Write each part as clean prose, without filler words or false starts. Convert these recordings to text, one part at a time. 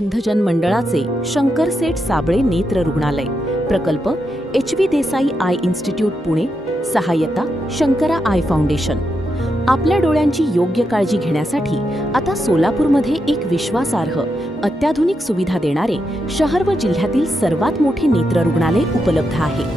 अंधजन मंडळाचे शंकरसेठ साबळे नेत्र रुग्णालय, प्रकल्प HV Desai I institute Pune, सहाय्यता शंकरा आय फाउंडेशन. आपल्या डोळ्यांची योग्य काळजी घेण्यासाठी आता सोलापूरमध्ये एक विश्वासार्ह अत्याधुनिक सुविधा देणारे शहर व जिल्ह्यातील सर्वात मोठे नेत्र रुग्णालय उपलब्ध आहे.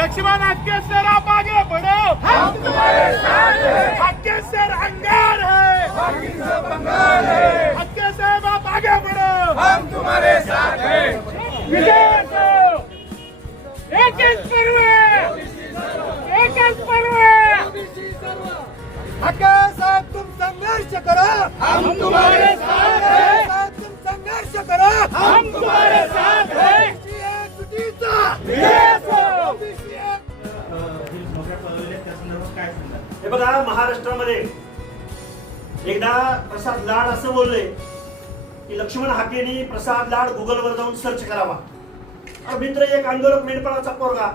लक्ष्मण हक्के सर आप आगे बढ़ो, हम तुम्हारे साथ हैं। हक्के सर अंगार है, बाकी सब बंगाल है। हक्के साहब आप आगे बढ़ो, हम तुम्हारे साथ हैं। विजय को एक पर्व, एक पर्व। हक्के साहब तुम संघर्ष करो, हम तुम्हारे साथ हैं। तुम संघर्ष करो, हम तुम्हारे साथ हैं। हे बघा, महाराष्ट्रामध्ये एकदा प्रसाद लाड असं बोलले की लक्ष्मण हाकेनी प्रसाद लाड गुगलवर जाऊन सर्च करावा. मित्र एक आंदोलक मेंढपाळाचा पोरगा,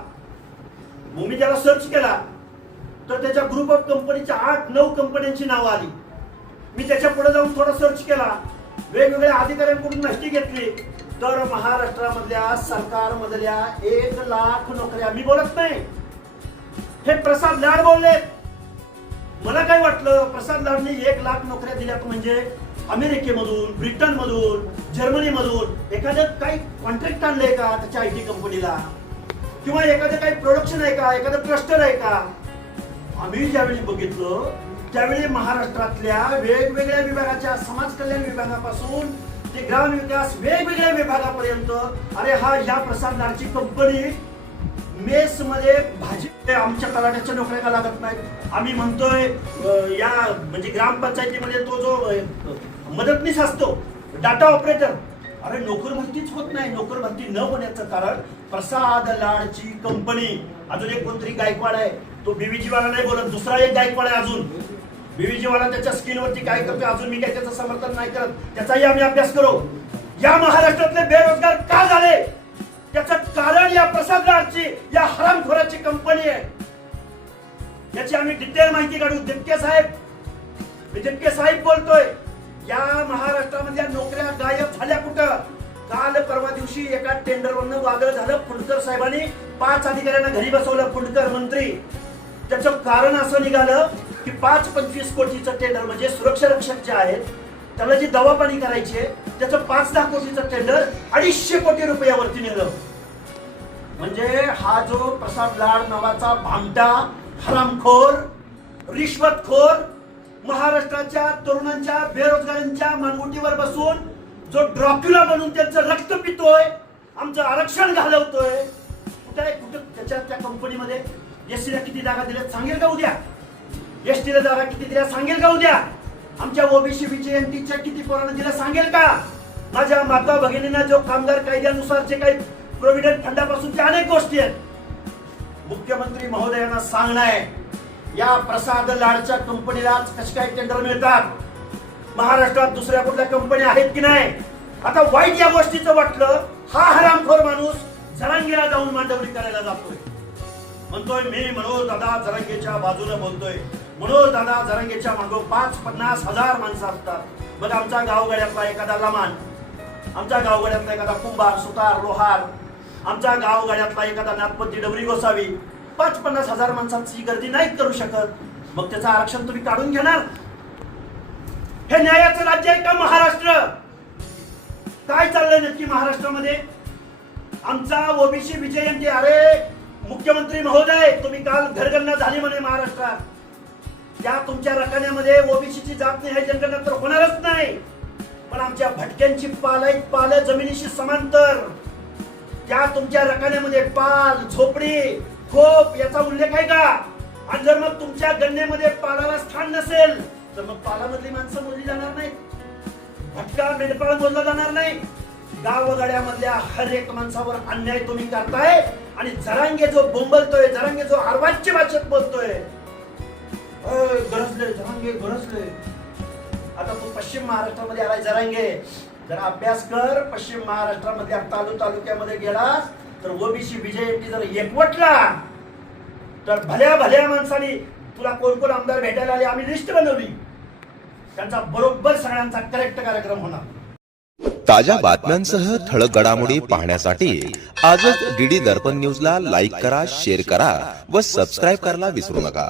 मी त्याला सर्च केला तर त्याच्या ग्रुप ऑफ कंपनीच्या 8-9 कंपन्यांची नावं आली. मी त्याच्या पुढे जाऊन थोडा सर्च केला, वेगवेगळ्या अधिकाऱ्यांकडून माहिती घेतली तर महाराष्ट्रामधल्या सरकारमधल्या 1 लाख नोकऱ्या, मी बोलत नाही, हे प्रसाद लाड बोलले. मला काय वाटलं, प्रसाद लाडने 1 लाख नोकऱ्या दिल्यात म्हणजे अमेरिकेमधून, ब्रिटनमधून, जर्मनीमधून एखादं काही कॉन्ट्रॅक्ट आणलंय का त्याच्या IT कंपनीला, किंवा एखादं काही प्रोडक्शन आहे का, एखादं क्लस्टर आहे का. आम्ही ज्यावेळी बघितलं त्यावेळी महाराष्ट्रातल्या वेगवेगळ्या विभागाच्या, समाज कल्याण विभागापासून ते ग्रामविकास वेगवेगळ्या विभागापर्यंत, अरे हा या प्रसाद लाडची कंपनी मेस मध्ये भाजी, आमच्या तलाट्याच्या नोकऱ्या का लागत नाहीत. आम्ही म्हणतोय या म्हणजे ग्रामपंचायतीमध्ये तो जो मदतनीस असतो, डाटा ऑपरेटर, अरे नोकर भरतीच होत नाही. नोकर भरती न होण्याचं कारण प्रसाद लाडची कंपनी. अजून एक कोणतरी गायकवाड आहे, तो बीव्हीजी वाला नाही बोलत, दुसरा एक गायकवाड आहे अजून. बीव्हीजी वाला त्याच्या स्किनवरती काय करतोय अजून मी काय त्याचं समर्थन नाही करत, त्याचाही आम्ही अभ्यास करू. या महाराष्ट्रातले बेरोजगार का झाले त्याचं कारण या प्रसाद लाडची, या हरामखोराची कंपनी आहे. याची आम्ही डिटेल माहिती काढू. दिपके साहेब बोलतोय, या महाराष्ट्रामधल्या नोकऱ्या गायब झाल्या कुठं. काल परवा दिवशी एका टेंडरवरनं वादळ झालं. फुंडकर साहेबांनी 5 अधिकाऱ्यांना घरी बसवलं, फुंडकर मंत्री. त्याचं कारण असं निघालं की 5-25 कोटीचं टेंडर, म्हणजे सुरक्षा रक्षक जे आहेत त्याला जी दवापाणी करायची आहे त्याचं 5-10 कोटीचं टेंडर 250 कोटी रुपयावरती निघालं. म्हणजे हा जो प्रसाद लाड नावाचा भामटा, हरामखोर, रिश्वतखोर, महाराष्ट्राच्या तरुणांच्या, बेरोजगारांच्या मानगुटीवर बसून जो ड्रॅक्युला बनून त्यांचं रक्त पितोय, आमचं आरक्षण घालवतोय, कुठं त्या कंपनीमध्ये एसटीला किती जागा दिल्या सांगेल का उद्या. एसटीला जागा किती दिल्या सांगेल का उद्या. आमच्या ओबीसी VJNTच्या किती पोरांना दिल्या सांगेल का. माझ्या माता भगिनींना जो कामगार कायद्यानुसारचे काही प्रोव्हिडंट फंडापासूनच्या अनेक गोष्टी आहेत. मुख्यमंत्री महोदयांना सांगणं आहे, या प्रसाद लाडच्या कंपनीला कशी काय टेंडर मिळतात, महाराष्ट्रात दुसऱ्या कुठल्या कंपन्या आहेत की नाही. आता वाईट या गोष्टीचं वाटलं, हा हरामखोर माणूस जरांगेला जाऊन मांडवली करायला जातोय. म्हणतोय मी मनोज दादा जरांगेच्या बाजूने बोलतोय. मनोज दादा जरांगेच्या मागो 5-50 हजार माणसं असतात. मग आमच्या गावगाड्यातला एखादा लमान, आमच्या गावगाड्यातला एखादा कुंभार, सुतार, लोहार, आमच्या गावगाड्यातला एखादा नागपती, डबरी गोसावी 5-50 हजार माणसांची गर्दी नाही करू शकत. मग त्याचं आरक्षण तुम्ही काढून घेणार. हे न्यायाचं राज्य आहे का महाराष्ट्र. काय चाललंय नक्की महाराष्ट्रामध्ये? आमचा ओबीसी विजयंती, अरे मुख्यमंत्री महोदय, तुम्ही काल घरगणना झाली म्हणे महाराष्ट्रात. त्या तुमच्या रकान्यामध्ये ओबीसीची जात नाही हे जनगणना तर होणारच नाही, पण आमच्या भटक्यांची पाल जमिनीशी समांतर. त्या तुमच्या रकान्यामध्ये पाल, झोपडी, खोप याचा उल्लेख आहे का? आणि जर मग तुमच्या गणनेमध्ये पालाला स्थान नसेल तर मग पालामधली माणसं मोजली जाणार नाही, भटका मेंढपाळ मोजला जाणार नाही. गावगाड्यामधल्या हर एक माणसावर अन्याय तुम्ही करताय. आणि जरांगे जो बोंबलतोय, जरांगे जो अर्वाच्य भाषेत बोलतोय, गरजले जरांगे गरजले. आता तू पश्चिम महाराष्ट्रामध्ये आलाय जरांगे, जरा अभ्यास कर. पश्चिम महाराष्ट्रामधल्या तालुक्यामध्ये गेलास तर ओबीसी विजयंती जर एकवटला तर भल्या भल्या माणसांनी तुला कोण कोण आमदार भेटायला आले, आम्ही लिस्ट बनवली, त्यांचा बरोबर सगळ्यांचा करेक्ट कार्यक्रम होणार. ताज्या बातम्यांसह ठळक घडामोडी पाहण्यासाठी आजच डीडी दर्पण न्यूजला लाईक करा, शेअर करा व सबस्क्राईब करायला विसरू नका.